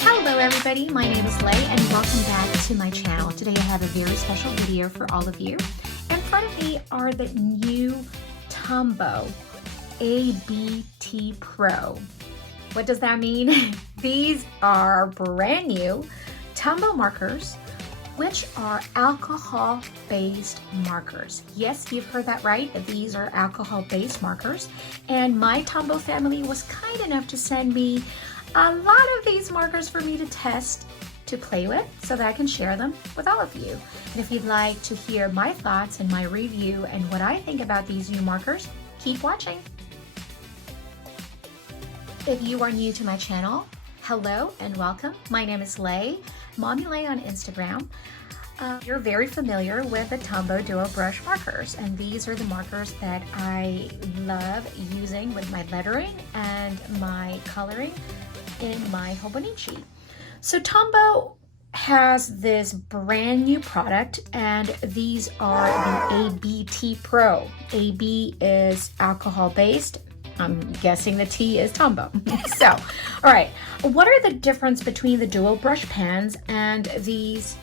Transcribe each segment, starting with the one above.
Hello everybody, my name is Lhey and welcome back to my channel. Today I have a very special video for all of you. In front of me are the new Tombow ABT Pro. What does that mean? These are brand new Tombow markers, which are alcohol-based markers. Yes, you've heard that right. These are alcohol-based markers. And my Tombow family was kind enough to send me a lot of these markers for me to test, to play with, so that I can share them with all of you. And if you'd like to hear my thoughts and my review and what I think about these new markers, keep watching. If you are new to my channel, hello and welcome. My name is Lhey, Mommy Lhey on Instagram. You're very familiar with the Tombow Duo Brush markers, and these are the markers that I love using with my lettering and my coloring in my Hobonichi. So Tombow has this brand new product, and these are the ABT Pro. AB is alcohol based. I'm guessing the T is Tombow. So, all right, what are the difference between the dual brush pens and these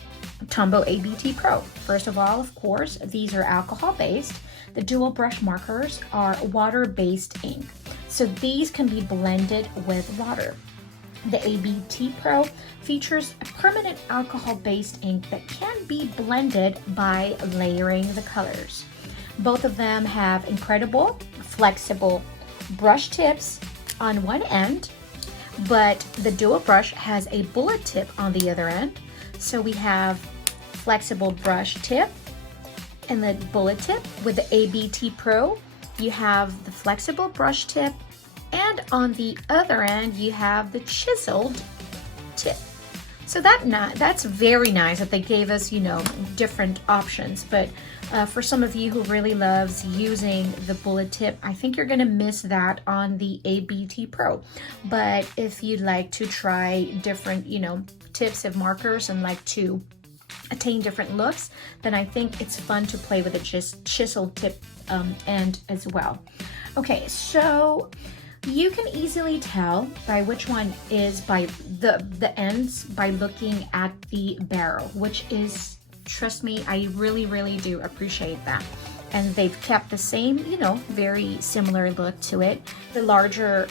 Tombow ABT Pro? First of all, of course, these are alcohol based. The dual brush markers are water-based ink. So these can be blended with water. The ABT Pro features a permanent alcohol-based ink that can be blended by layering the colors. Both of them have incredible, flexible brush tips on one end, but the dual brush has a bullet tip on the other end. So we have flexible brush tip and the bullet tip. With the ABT Pro, you have the flexible brush tip, and on the other end, you have the chiseled tip. So that's very nice that they gave us, you know, different options. But for some of you who really loves using the bullet tip, I think you're gonna miss that on the ABT Pro. But if you'd like to try different, you know, tips of markers and like to attain different looks, then I think it's fun to play with a chisel tip end as well. Okay, so you can easily tell by which one is by the ends by looking at the barrel, which is, trust me, I really do appreciate that. And they've kept the same, you know, very similar look to it. The larger,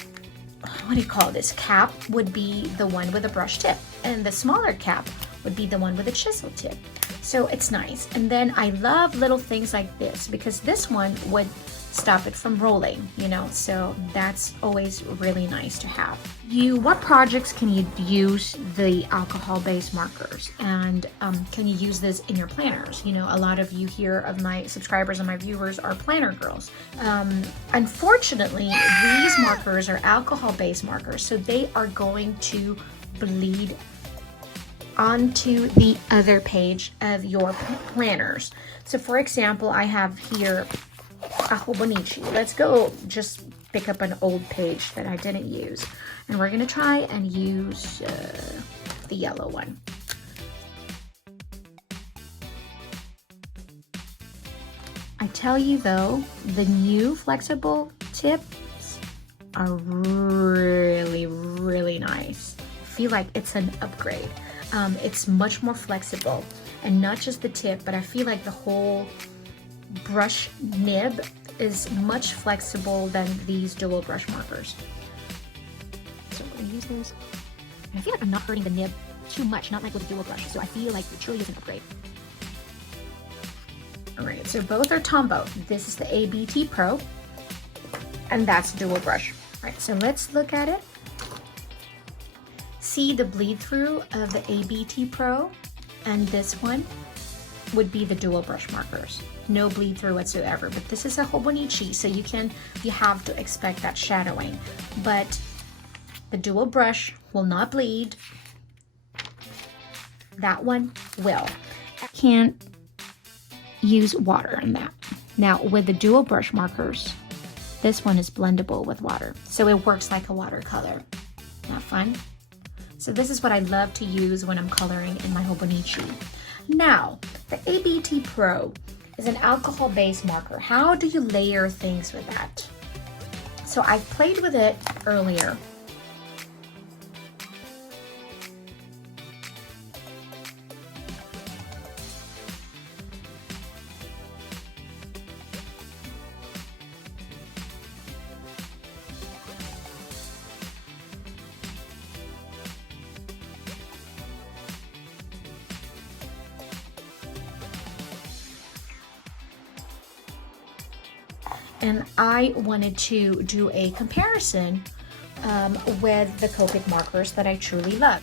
what do you call this, cap would be the one with a brush tip, and the smaller cap would be the one with a chisel tip. So it's nice. And then I love little things like this, because this one would stop it from rolling, you know, so that's always really nice to have. What projects can you use the alcohol-based markers, and can you use this in your planners? You know, a lot of you here of my subscribers and my viewers are planner girls. Unfortunately, these markers are alcohol-based markers, so they are going to bleed onto the other page of your planners. So for example, I have here a Hobonichi. Let's go just pick up an old page that I didn't use, and we're gonna try and use the yellow one. I tell you though, the new flexible tips are really nice. I feel like it's an upgrade. It's much more flexible, and not just the tip, but I feel like the whole brush nib is much flexible than these dual brush markers. So we're gonna use this. And I feel like I'm not hurting the nib too much, not like with the dual brush. So I feel like it truly is an upgrade. All right, so both are Tombow. This is the ABT Pro, and that's dual brush. All right, so let's look at it. See the bleed through of the ABT Pro, and this one would be the dual brush markers. No bleed through whatsoever, but this is a Hobonichi, so you have to expect that shadowing. But the dual brush will not bleed. That one will. I can't use water on that. Now with the dual brush markers, this one is blendable with water, so it works like a watercolor. Not fun? So this is what I love to use when I'm coloring in my Hobonichi. Now, the ABT Pro is an alcohol-based marker. How do you layer things with that? So I played with it earlier. And I wanted to do a comparison with the Copic markers that I truly love.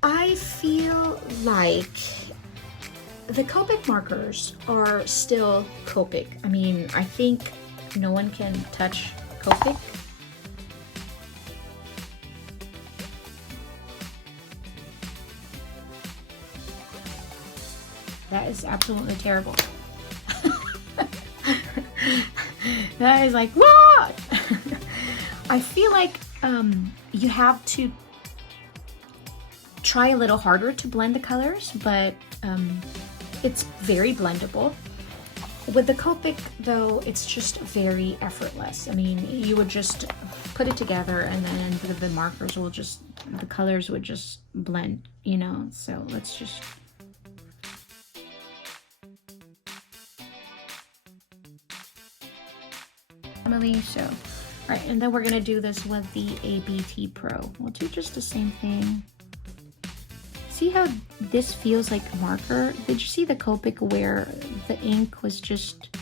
I feel like the Copic markers are still Copic. I mean, I think no one can touch Copic. That is absolutely terrible. That is like, what? I feel like you have to try a little harder to blend the colors, but it's very blendable. With the Copic though, it's just very effortless. I mean, you would just put it together and then the markers will just, the colors would just blend, you know? So let's just... So, all right, and then we're gonna do this with the ABT Pro. We'll do just the same thing. See how this feels like a marker? Did you see the Copic where the ink was just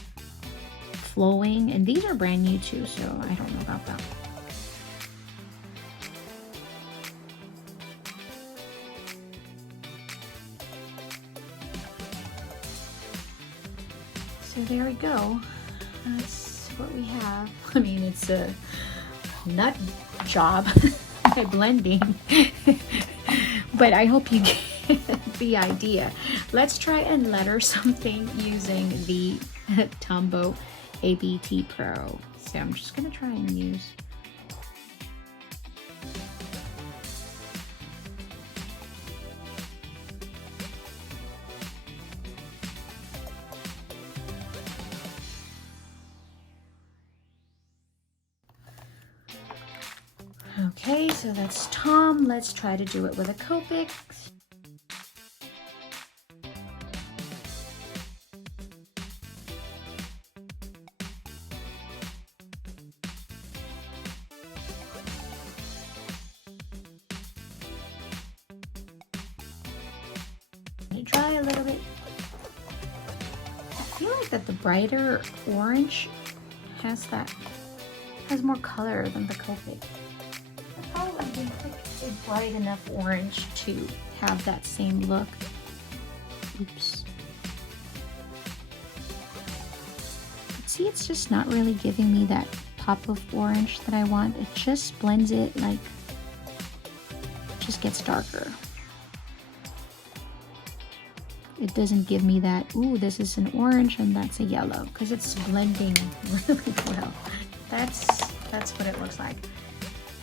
flowing? And these are brand new too, so I don't know about that. So there we go. That's what we have. I mean, it's a nut job by blending. But I hope you get the idea. Let's try and letter something using the Tombow ABT Pro. So I'm just gonna try and use. Okay, so that's Tom. Let's try to do it with a Copic. Try a little bit. I feel like that the brighter orange has more color than the Copic. I probably didn't pick a bright enough orange to have that same look. Oops. But see, it's just not really giving me that pop of orange that I want. It just blends it, like, it just gets darker. It doesn't give me that, ooh, this is an orange and that's a yellow, because it's blending really well. That's what it looks like.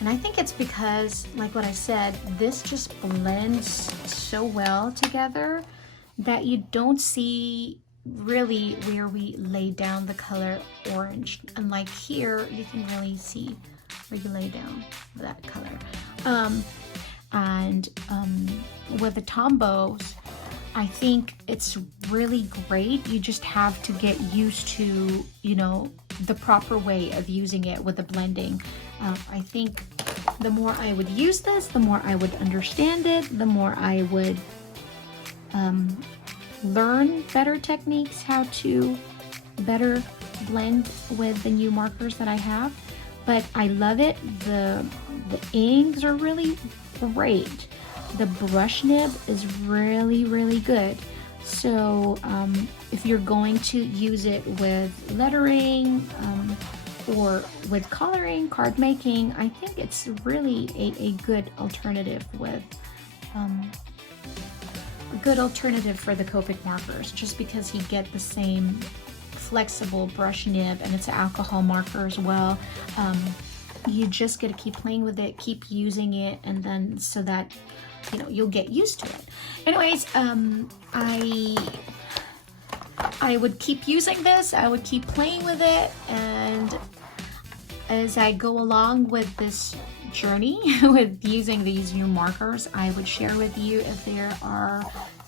And I think it's because, like what I said, this just blends so well together that you don't see really where we lay down the color orange. Unlike here, you can really see where you lay down that color. With the Tombows, I think it's really great. You just have to get used to, you know, the proper way of using it with the blending. I think the more I would use this, the more I would understand it, the more I would learn better techniques, how to better blend with the new markers that I have. But I love it. The inks are really great. The brush nib is really, really good. So if you're going to use it with lettering or with coloring, card making, I think it's really a good alternative with a good alternative for the Copic markers, just because you get the same flexible brush nib and it's an alcohol marker as well. You just get to keep playing with it, keep using it, and then so that you'll get used to it. Anyways, I would keep using this, I would keep playing with it, and as I go along with this journey with using these new markers, I would share with you if there are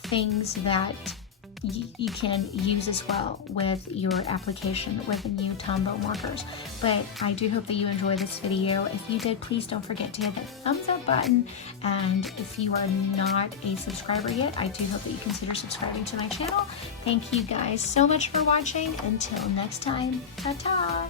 things that you can use as well with your application with the new Tombow markers. But I do hope that you enjoyed this video. If you did, please don't forget to hit the thumbs up button, and if you are not a subscriber yet, I do hope that you consider subscribing to my channel. Thank you guys so much for watching. Until next time, ta-ta!